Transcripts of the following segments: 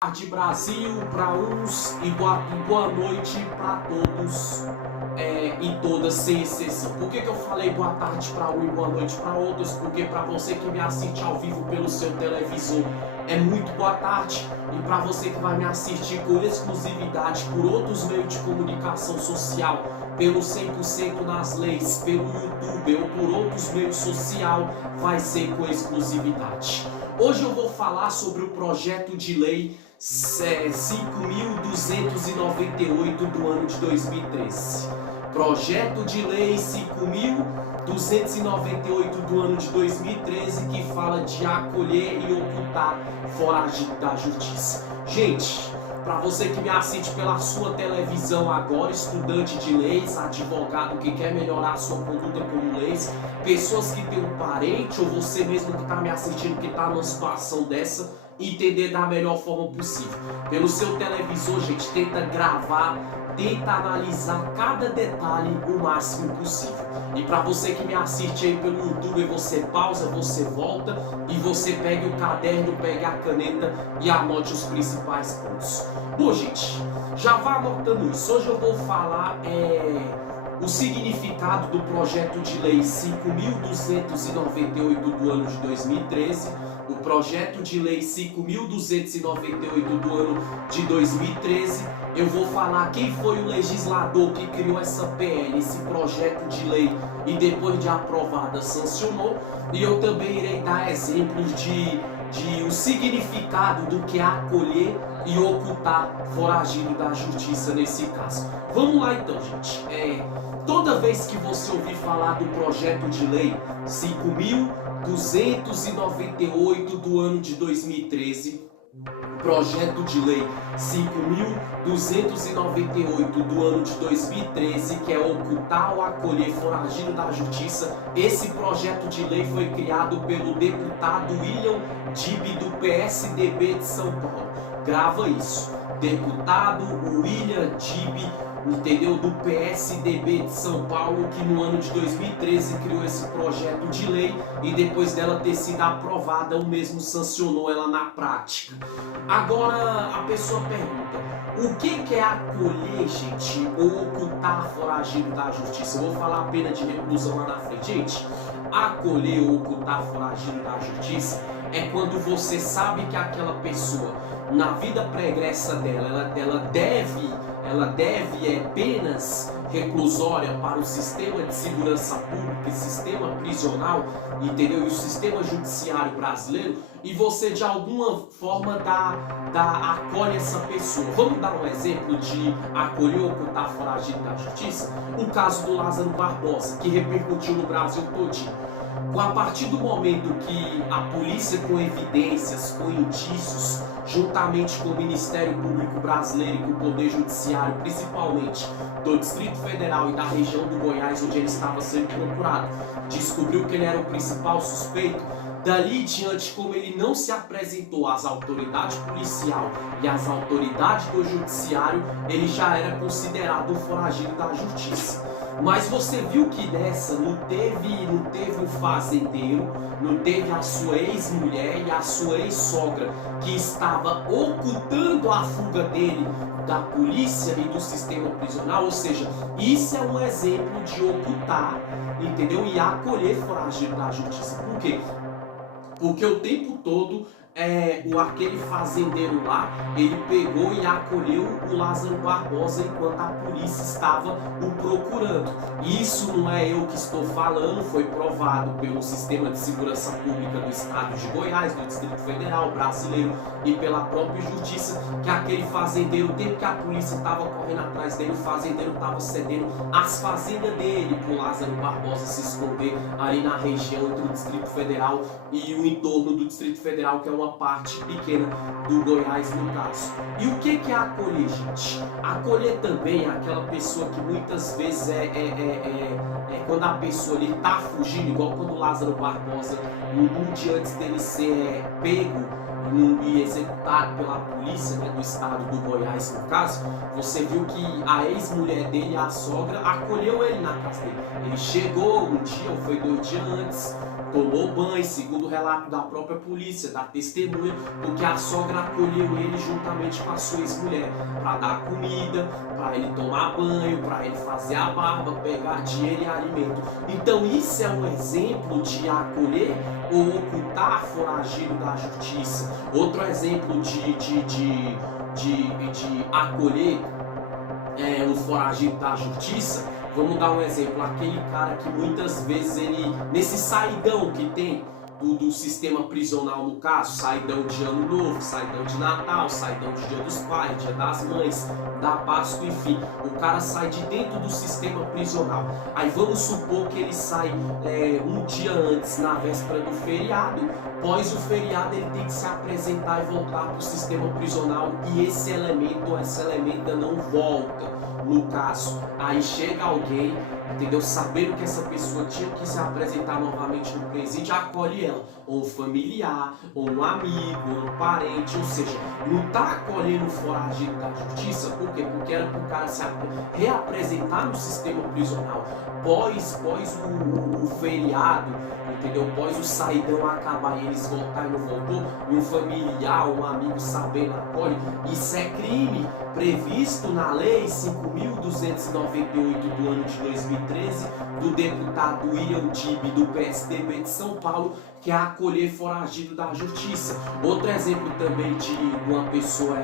Tarde Brasil para uns e boa noite para todos e todas sem exceção. Por que eu falei boa tarde para um e boa noite para outros? Porque para você que me assiste ao vivo pelo seu televisor é muito boa tarde, e para você que vai me assistir por exclusividade por outros meios de comunicação social, pelo 100% nas leis, pelo YouTube ou por outros meios social, vai ser com exclusividade. Hoje eu vou falar sobre o projeto de lei 5.298 do ano de 2013. Projeto de lei 5.298 do ano de 2013, que fala de acolher e ocultar foragido da justiça. Gente, para você que me assiste pela sua televisão agora, estudante de leis, advogado que quer melhorar a sua conduta como leis, pessoas que têm um parente ou você mesmo que está me assistindo que está numa situação dessa, entender da melhor forma possível. Pelo seu televisor, gente, tenta gravar, tenta analisar cada detalhe o máximo possível. E para você que me assiste aí pelo YouTube, você pausa, você volta e você pega o caderno, pega a caneta e anote os principais pontos. Bom, gente, já vá anotando isso. Hoje eu vou falar o significado do projeto de lei 5.298 do ano de 2013, o projeto de lei 5.298 do ano de 2013. Eu vou falar quem foi o legislador que criou essa PL, esse projeto de lei, e depois de aprovada sancionou. E eu também irei dar exemplos de o significado do que é acolher e ocultar foragido da justiça nesse caso. Vamos lá então, gente. Toda vez que você ouvir falar do projeto de lei 5.298 do ano de 2013, projeto de lei 5.298 do ano de 2013, que é ocultar ou acolher foragido da justiça. Esse projeto de lei foi criado pelo deputado William Dib, do PSDB de São Paulo. Grava isso, deputado William Dib, entendeu? Do PSDB de São Paulo, que no ano de 2013 criou esse projeto de lei, e depois dela ter sido aprovada, o mesmo sancionou ela na prática. Agora a pessoa pergunta: o que é acolher, gente, ou ocultar foragido da justiça? Eu vou falar a pena de reclusão lá na frente. Gente, acolher ou ocultar foragido da justiça é quando você sabe que aquela pessoa, na vida pregressa dela, ela deve penas reclusória para o sistema de segurança pública, sistema prisional, entendeu? E o sistema judiciário brasileiro, e você de alguma forma acolhe essa pessoa. Vamos dar um exemplo de acolher ou ocultar foragido da justiça? O caso do Lázaro Barbosa, que repercutiu no Brasil todinho. A partir do momento que a polícia, com evidências, com indícios, juntamente com o Ministério Público Brasileiro e com o Poder Judiciário, principalmente do Distrito Federal e da região do Goiás, onde ele estava sendo procurado, descobriu que ele era o principal suspeito, dali em diante, como ele não se apresentou às autoridades policiais e às autoridades do judiciário, ele já era considerado um foragido da justiça. Mas você viu que nessa não teve o fazendeiro, não teve a sua ex-mulher e a sua ex-sogra, que estava ocultando a fuga dele da polícia e do sistema prisional. Ou seja, isso é um exemplo de ocultar, entendeu? E acolher foragido da justiça. Por quê? Porque o tempo todo aquele fazendeiro lá, ele pegou e acolheu o Lázaro Barbosa enquanto a polícia estava o procurando. Isso não é eu que estou falando, foi provado pelo Sistema de Segurança Pública do Estado de Goiás, do Distrito Federal brasileiro, e pela própria Justiça, que aquele fazendeiro, o tempo que a polícia estava correndo atrás dele, o fazendeiro estava cedendo as fazendas dele para o Lázaro Barbosa se esconder ali na região entre o Distrito Federal e o entorno do Distrito Federal, que é uma parte pequena do Goiás no caso. E o que é acolher, gente? Acolher também é aquela pessoa que muitas vezes quando a pessoa está fugindo, igual quando o Lázaro Barbosa, um dia antes dele ser pego e executado pela polícia, né, do estado do Goiás no caso, você viu que a ex-mulher dele, a sogra, acolheu ele na casa dele. Ele chegou um dia, ou foi 2 dias antes, tomou banho, segundo o relato da própria polícia, da testemunha, porque a sogra acolheu ele juntamente com a sua ex-mulher para dar comida, para ele tomar banho, para ele fazer a barba, pegar dinheiro e alimento. Então isso é um exemplo de acolher ou ocultar foragido da justiça. Outro exemplo de acolher o foragido da justiça, vamos dar um exemplo, aquele cara que muitas vezes ele, nesse saidão que tem do sistema prisional, no caso, saidão de Ano Novo, saidão de Natal, saidão de Dia dos Pais, Dia das Mães, da Páscoa, enfim, o cara sai de dentro do sistema prisional. Aí vamos supor que ele sai um dia antes, na véspera do feriado. Após o feriado ele tem que se apresentar e voltar para o sistema prisional, e esse elemento ou essa elementa não volta. No caso, aí chega alguém, entendeu? Sabendo que essa pessoa tinha que se apresentar novamente no presídio, acolhe ela, ou um familiar, ou um amigo, ou um parente, ou seja, não está acolhendo o foragido da justiça. Por quê? Porque era para o cara se reapresentar no sistema prisional pós o feriado, entendeu? Pós o saidão acabar e eles voltarem e não voltou, e um familiar, um amigo sabendo acolhe. Isso é crime previsto na lei 5.298 do ano de 2013 do deputado William Tibbe do PSDB de São Paulo, que é acolher foragido da justiça. Outro exemplo também de uma pessoa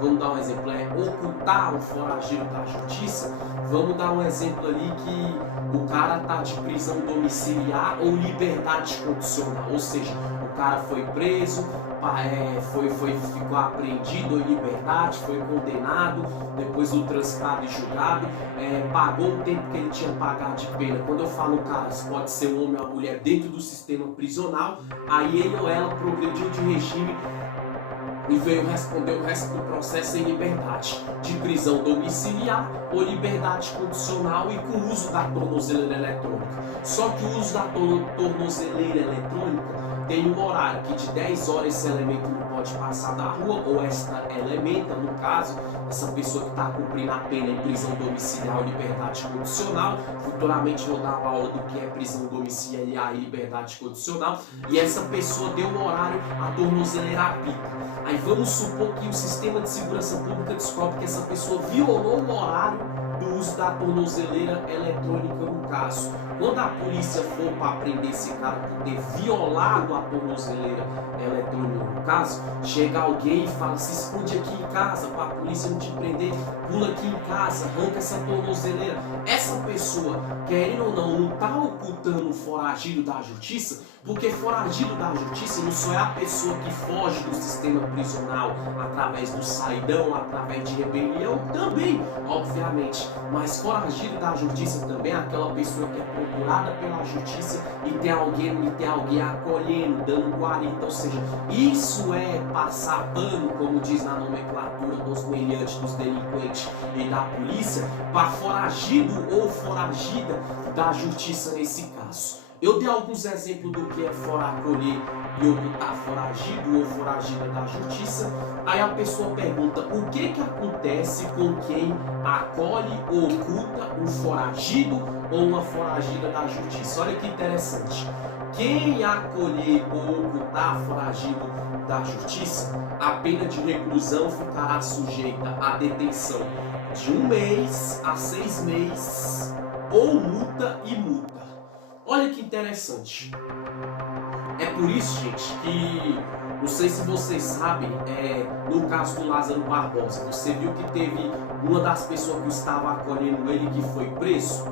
vamos dar um exemplo, ocultar o foragido da justiça. Vamos dar um exemplo ali que o cara tá de prisão domiciliar ou liberdade condicional, ou seja, o cara foi preso, ficou apreendido em liberdade, foi condenado, depois do transitado e julgado, pagou o tempo que ele tinha pagado de pena. Quando eu falo cara, pode ser um homem ou uma mulher dentro do sistema prisional, aí ele ou ela progrediu de regime e veio responder o resto do processo em liberdade de prisão domiciliar ou liberdade condicional e com o uso da tornozeleira eletrônica. Só que o uso da tornozeleira eletrônica tem um horário que de 10 horas esse elemento não pode passar da rua, ou esta elementa, no caso, essa pessoa que está cumprindo a pena em prisão domiciliar ou liberdade condicional. Futuramente vou dar uma aula do que é prisão domiciliar e liberdade condicional. E essa pessoa deu um horário, a tornozeleira apita. Aí vamos supor que o sistema de segurança pública descobre que essa pessoa violou o horário do uso da tornozeleira eletrônica no caso. Quando a polícia for para prender esse cara por ter violado a tornozeleira eletrônica no caso, chega alguém e fala: se esconde aqui em casa para a polícia não te prender, pula aqui em casa, arranca essa tornozeleira. Essa pessoa, querendo ou não está ocultando o foragido da justiça, porque foragido da justiça não só é a pessoa que foge do sistema prisional através do saidão, através de rebelião, também, obviamente, mas foragido da justiça também é aquela pessoa que é procurada pela justiça e tem alguém acolhendo, dando guarita, ou seja, isso é passar pano, como diz na nomenclatura dos meliantes, dos delinquentes e da polícia, para foragido ou foragida da justiça nesse caso. Eu dei alguns exemplos do que é acolher e ocultar foragido ou foragida da justiça. Aí a pessoa pergunta: o que acontece com quem acolhe ou oculta um foragido ou uma foragida da justiça? Olha que interessante. Quem acolher ou ocultar foragido da justiça, a pena de reclusão ficará sujeita à detenção de 1 mês a 6 meses ou multa e multa. Olha que interessante. É por isso, gente, que não sei se vocês sabem, no caso do Lázaro Barbosa, você viu que teve uma das pessoas que estava acolhendo ele que foi preso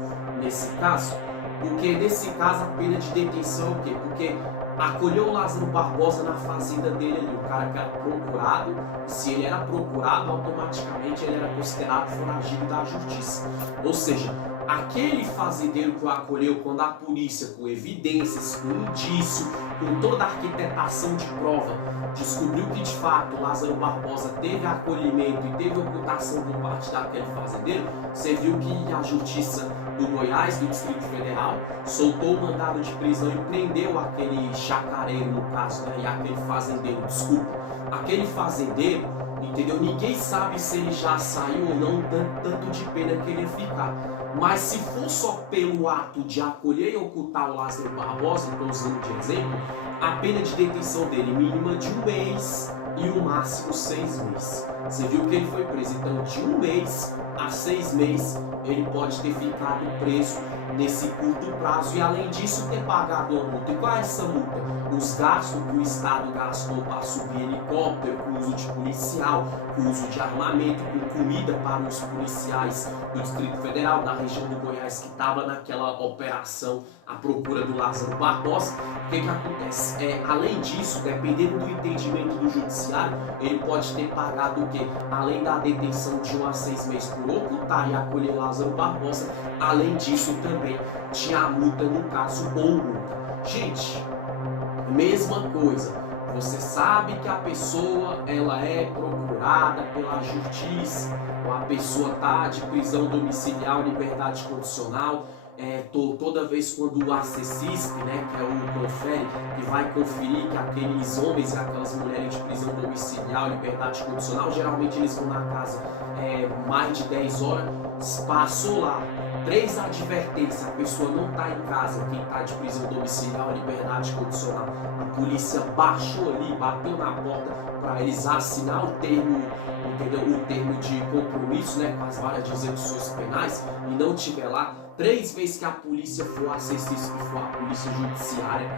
nesse caso, porque nesse caso a pena de detenção é o quê? Porque acolheu o Lázaro Barbosa na fazenda dele ali, o cara que era procurado. Se ele era procurado, automaticamente ele era considerado foragido da justiça. Ou seja, aquele fazendeiro que o acolheu, quando a polícia, com evidências, com indício, com toda a arquitetação de prova, descobriu que de fato o Lázaro Barbosa teve acolhimento e teve ocultação por parte daquele fazendeiro, você viu que a justiça do Goiás, do Distrito Federal, soltou o mandado de prisão e prendeu aquele chacareiro, no caso, né? E aquele fazendeiro, desculpa, aquele fazendeiro, entendeu? Ninguém sabe se ele já saiu ou não, tanto de pena que ele ia ficar. Mas se for só pelo ato de acolher e ocultar o Lázaro Barbosa, estou usando de exemplo, a pena de detenção dele mínima de 1 mês e o máximo 6 meses. Você viu que ele foi preso, então de 1 mês a 6 meses ele pode ter ficado preso nesse curto prazo e além disso ter pagado uma multa. E qual é essa multa? Os gastos que o Estado gastou para subir helicóptero, com uso de policial, com uso de armamento, com comida para os policiais do Distrito Federal, da região do Goiás, que estava naquela operação à procura do Lázaro Barbosa. O que acontece? Além disso, dependendo do entendimento do judiciário, ele pode ter pagado o quê? Além da detenção de 1 a 6 meses por ocultar e acolher Lázaro Barbosa, além disso também tinha a multa no caso ou multa. Gente, mesma coisa, você sabe que a pessoa ela é procurada pela justiça, ou a pessoa está de prisão domiciliar, liberdade condicional, toda vez quando o ACCISP, né, que é o confere, que vai conferir que aqueles homens e aquelas mulheres de prisão domiciliar, liberdade condicional, geralmente eles vão na casa mais de 10 horas, passou lá 3 advertências, a pessoa não está em casa, quem está de prisão domiciliar, liberdade condicional, a polícia baixou ali, bateu na porta para eles assinar o termo, entendeu? O termo de compromisso, né, com as várias execuções penais, e não tiver lá, 3 vezes que a polícia for acessar isso, que for a polícia judiciária,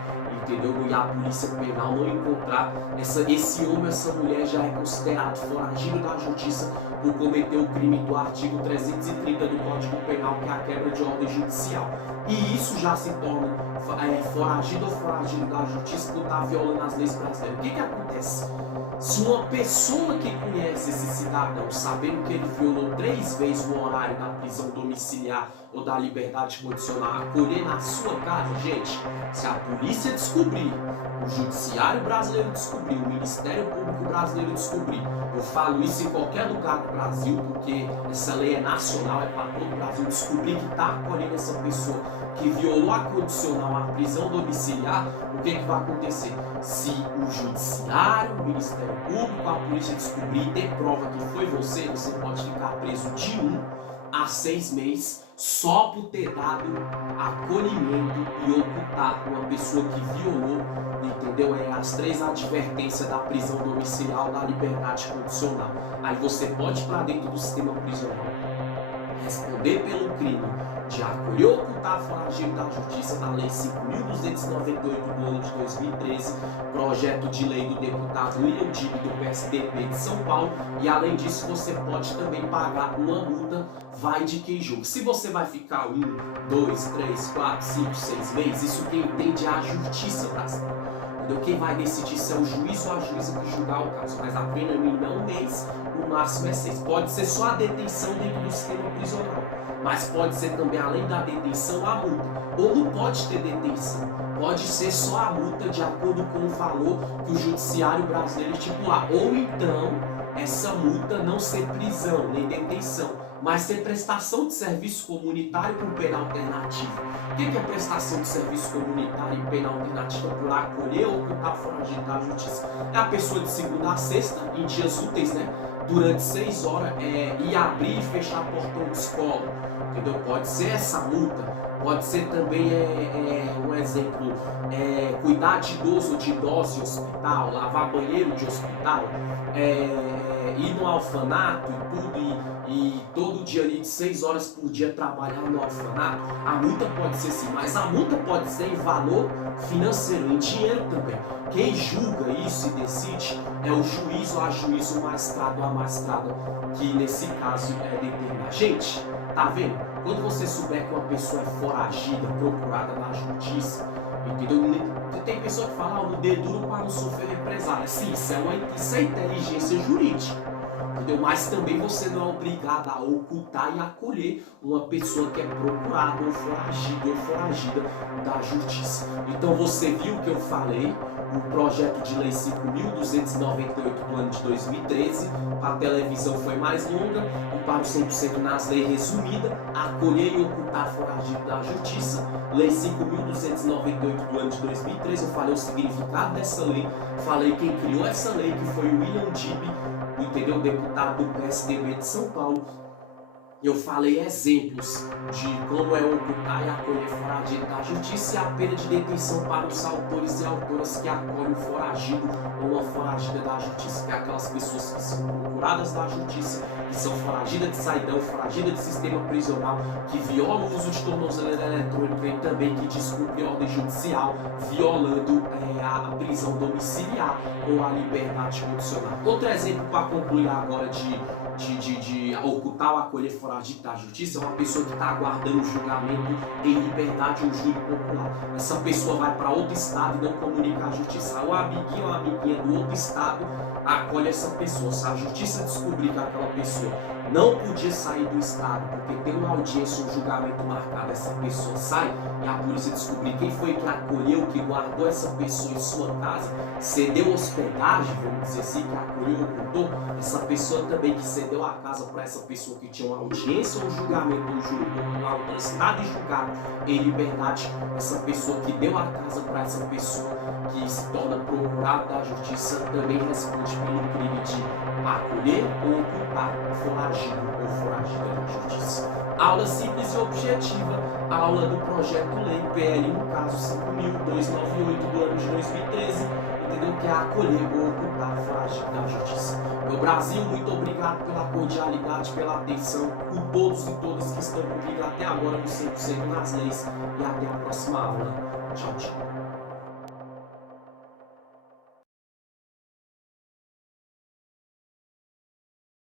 entendeu? E a polícia penal não encontrar esse homem, essa mulher já é considerado foragido da justiça por cometer o crime do artigo 330 do Código Penal, que é a quebra de ordem judicial. E isso já se torna foragido ou foragido da justiça por estar violando as leis brasileiras. O que acontece? Se uma pessoa que conhece esse cidadão, sabendo que ele violou 3 vezes no horário da prisão domiciliar ou da liberdade condicional, acolher na sua casa, gente, se a polícia descobrir, o judiciário brasileiro descobrir, o Ministério Público brasileiro descobrir, eu falo isso em qualquer lugar do Brasil, porque essa lei é nacional, é para todo o Brasil, descobrir que está acolhendo essa pessoa que violou a condicional, a prisão domiciliar, o que vai acontecer? Se o judiciário, o Ministério Público, a polícia descobrir e ter prova que foi você, você pode ficar preso de 1 a 6 meses só por ter dado acolhimento e ocultar uma pessoa que violou, entendeu? As 3 advertências da prisão domiciliar ou da liberdade condicional. Aí você pode ir para dentro do sistema prisional, responder pelo crime de acolher ou ocultar foragido da justiça na Lei 5.298 do ano de 2013, projeto de lei do deputado William Dib do PSDB de São Paulo, e além disso você pode também pagar uma multa, vai de quem julga. Se você vai ficar 1, 2, 3, 4, 5, 6 meses, isso quem entende é a justiça brasileira. Quem vai decidir se é o juiz ou a juíza que julgar o caso, mas a pena mínima é 1 mês, o máximo é 6. Pode ser só a detenção dentro do sistema prisional, mas pode ser também, além da detenção, a multa. Ou não pode ter detenção, pode ser só a multa de acordo com o valor que o judiciário brasileiro estipular. Ou então, essa multa não ser prisão, nem detenção, mas ser prestação de serviço comunitário com pena alternativa. O que é prestação de serviço comunitário e pena alternativa por acolher ou ocultar foragido da justiça? É a pessoa de segunda a sexta, em dias úteis, né? Durante 6 horas, ir abrir e fechar portão de escola, entendeu? Pode ser essa multa, pode ser também, um exemplo, cuidar de idoso ou de idosa em hospital, lavar banheiro de hospital, ir no orfanato e tudo, e todo dia ali de 6 horas por dia trabalhar no orfanato. A multa pode ser sim, mas a multa pode ser em valor financeiro, em dinheiro também. Quem julga isso e decide é o juiz ou a juíza, o magistrado ou a magistrada, que nesse caso determina. Gente, tá vendo? Quando você souber que uma pessoa é foragida, procurada na justiça, entendeu? Tem pessoa que fala, no dedo duro para não sofrer represália. Sim, isso é inteligência jurídica. Entendeu? Mas também você não é obrigado a ocultar e acolher uma pessoa que é procurada ou foragido ou foragida da justiça. Então você viu o que eu falei, o projeto de lei 5.298 do ano de 2013, para a televisão foi mais longa, e para o 100% nas leis resumida, acolher e ocultar foragido da justiça. Lei 5.298 do ano de 2013, eu falei o significado dessa lei, falei quem criou essa lei, que foi o William Dib, entendeu? Deputado do PSDB de São Paulo. Eu falei exemplos de como é ocultar e acolher foragido da justiça e a pena de detenção para os autores e autoras que acolhem o foragido ou uma foragida da justiça, que é aquelas pessoas que são procuradas da justiça, que são foragidas de saidão, foragidas de sistema prisional, que violam o uso de tornozeleira eletrônica e também que descumprem ordem judicial, violando a prisão domiciliar ou a liberdade condicional. Outro exemplo para concluir agora de ocultar ou acolher foragido da justiça é uma pessoa que está aguardando o julgamento em liberdade ou júri popular. Essa pessoa vai para outro estado e não comunica a justiça. O amiguinho ou a amiguinha do outro estado acolhe essa pessoa. Se a justiça descobrir que aquela pessoa não podia sair do estado porque tem uma audiência ou um julgamento marcado, essa pessoa sai e a polícia descobrir quem foi que acolheu, que guardou essa pessoa em sua casa, cedeu hospedagem, vamos dizer assim, que acolheu ou ocultou, essa pessoa também que cedeu a casa para essa pessoa que tinha uma audiência ou um julgamento ou júri popular transitado e julgado em liberdade, essa pessoa que deu a casa para essa pessoa que se torna procurado da justiça também responde pelo crime de acolher ou ocultar foragido ou foragida da justiça. Aula simples e objetiva, aula do projeto lei PL no caso 5.298 do ano de 2013, entendeu? Que é acolher ou ocultar foragido da justiça. Meu Brasil, muito obrigado pela cordialidade, pela atenção, por todos e todas que estão comigo até agora no 100% nas leis, e até a próxima aula. Tchau, tchau.